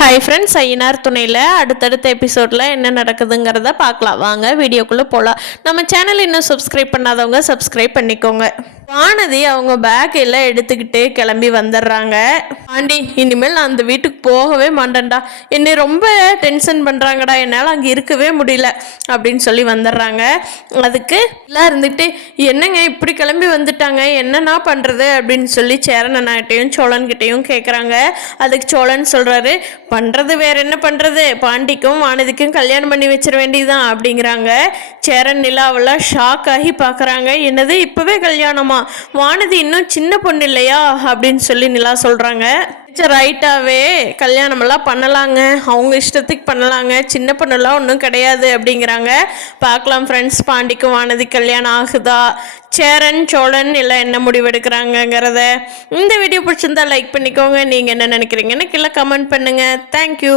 Hi friends, Ayyanar துணையில் அடுத்தடுத்த எபிசோடில் என்ன நடக்குதுங்கிறத பார்க்கலாம். வாங்க வீடியோக்குள்ளே போகலாம். நம்ம சேனல் இன்னும் சப்ஸ்கிரைப் பண்ணாதவங்க சப்ஸ்கிரைப் பண்ணிக்கோங்க. வானதி அவங்க பேக் எல்லாம் எடுத்துக்கிட்டு கிளம்பி வந்துடுறாங்க. ஆண்டி, இனிமேல் நான் அந்த வீட்டுக்கு போகவே மாட்டேன்டா, என்னை ரொம்ப டென்ஷன் பண்ணுறாங்கடா, என்னால் அங்கே இருக்கவே முடியல அப்படின்னு சொல்லி வந்துடுறாங்க. அதுக்கு எல்லாம் இருந்துக்கிட்டு என்னங்க இப்படி கிளம்பி வந்துட்டாங்க, என்னன்னா பண்ணுறது அப்படின்னு சொல்லி சேரனகிட்டையும் சோழன்கிட்டையும் கேட்குறாங்க. அதுக்கு சோழன் சொல்கிறாரு, பண்ணுறது வேற என்ன பண்ணுறது, பாண்டிக்கும் வானதிக்கும் கல்யாணம் பண்ணி வச்சிட வேண்டியதுதான் அப்படிங்கிறாங்க. சேரன் நிலாவெல்லாம் ஷாக் ஆகி பார்க்குறாங்க. என்னது இப்போவே கல்யாணமா, வானதி இன்னும் சின்ன பொண்ணு இல்லையா அப்படின்னு சொல்லி நிலா சொல்கிறாங்க. ரைட்டாகவே கல்யாணமெல்லாம் பண்ணலாங்க, அவங்க இஷ்டத்துக்கு பண்ணலாங்க, சின்ன பொண்ணுலாம் ஒன்றும் கிடையாது அப்படிங்கிறாங்க. பார்க்கலாம் ஃப்ரெண்ட்ஸ், பாண்டிக்கும் வானதி கல்யாணம் ஆகுதா, சேரன் சோழன் எல்லாம் என்ன முடிவெடுக்கிறாங்கங்கிறத. இந்த வீடியோ பிடிச்சிருந்தா லைக் பண்ணிக்கோங்க. நீங்கள் என்ன நினைக்கிறீங்கன்னு கீழே கமெண்ட் பண்ணுங்கள். தேங்க்யூ.